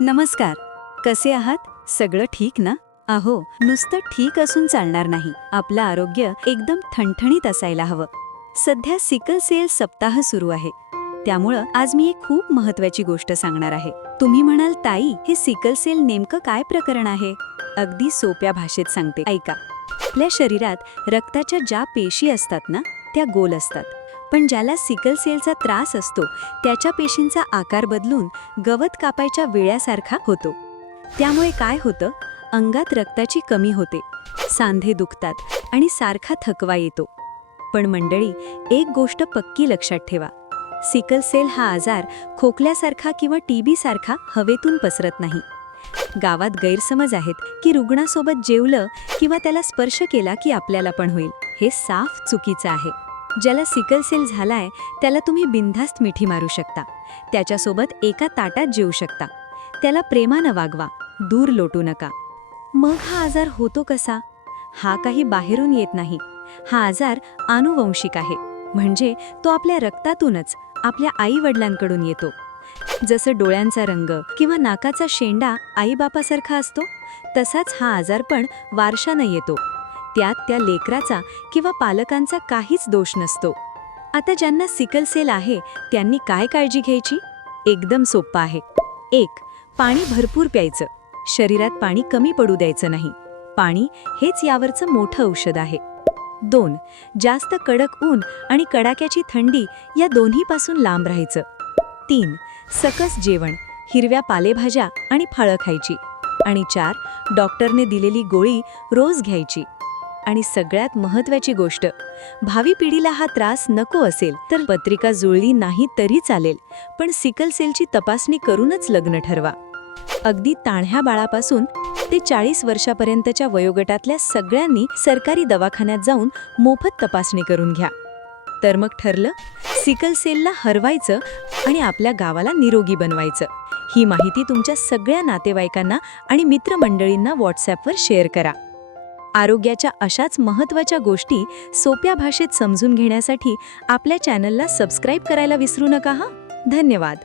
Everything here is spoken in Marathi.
नमस्कार. कसे आहात? सगळं ठीक ना? अहो, नुसतं ठीक असून चालणार नाही. आपलं आरोग्य एकदम ठणठणीत असायला हवं. सध्या सिकल सेल सप्ताह सुरू आहे. त्यामुळं आज मी एक खूप महत्त्वाची गोष्ट सांगणार आहे. तुम्ही म्हणाल, ताई, हे सिकल सेल नेमकं काय प्रकरण आहे? अगदी सोप्या भाषेत सांगते, ऐका. आपल्या शरीरात रक्ताच्या ज्या पेशी असतात ना, त्या गोल असतात. पण ज्याला सिकल सेलचा त्रास असतो, त्याच्या पेशींचा आकार बदलून गवत कापायच्या विळ्यासारखा होतो. त्यामुळे काय होतं? अंगात रक्ताची कमी होते, सांधे दुखतात आणि सारखा थकवा येतो. पण मंडळी, एक गोष्ट पक्की लक्षात ठेवा. सिकल सेल हा आजार खोकल्यासारखा किंवा टीबी सारखा हवेतून पसरत नाही. गावात गैरसमज आहेत की रुग्णासोबत जेवलं किंवा त्याला स्पर्श केला की आपल्याला पण होईल. हे साफ चुकीचं आहे. ज्याला सिकल सेल झालाय त्याला तुम्ही बिनधास्त मिठी मारू शकता, त्याच्यासोबत एका ताटात जेवू शकता, त्याला प्रेमानं वागवा, दूर लोटू नका. मग हा आजार होतो कसा? हा काही बाहेरून येत नाही. हा आजार आनुवंशिक आहे. म्हणजे तो आपल्या रक्तातूनच, आपल्या आई-वडिलांकडून येतो. जसं डोळ्यांचा रंग किंवा नाकाचा शेंडा आईबापासारखा असतो, तसाच हा आजार पण वारशानं येतो. त्यात त्या लेकराचा किंवा पालकांचा काहीच दोष नसतो. आता ज्यांना सिकल सेल आहे त्यांनी काय काळजी घ्यायची? एकदम सोपं आहे. 1. पाणी भरपूर प्यायचं. शरीरात पाणी कमी पडू द्यायचं नाही. पाणी हेच यावरचं मोठं औषध आहे. 2. जास्त कडक ऊन आणि कडाक्याची थंडी या दोन्हीपासून लांब राहायचं. 3. सकस जेवण, हिरव्या पालेभाज्या आणि फळं खायची. आणि 4. डॉक्टरने दिलेली गोळी रोज घ्यायची. आणि सगळ्यात महत्त्वाची गोष्ट, भावी पिढीला हा त्रास नको असेल तर पत्रिका जुळली नाही तरी चालेल, पण सिकल सेलची तपासणी करूनच लग्न ठरवा. अगदी ताण्ह्या बाळापासून ते 40 वर्षापर्यंतच्या वयोगटातल्या सगळ्यांनी सरकारी दवाखान्यात जाऊन मोफत तपासणी करून घ्या. तर मग ठरलं, सिकल सेलला हरवायचं आणि आपल्या गावाला निरोगी बनवायचं. ही माहिती तुमच्या सगळ्या नातेवाईकांना आणि मित्रमंडळींना व्हॉट्सॲपवर शेअर करा. आरोग्याच्या अशाच महत्त्वाच्या गोष्टी सोप्या भाषेत समजून घेण्यासाठी आपल्या चॅनलला सबस्क्राईब करायला विसरू नका. धन्यवाद.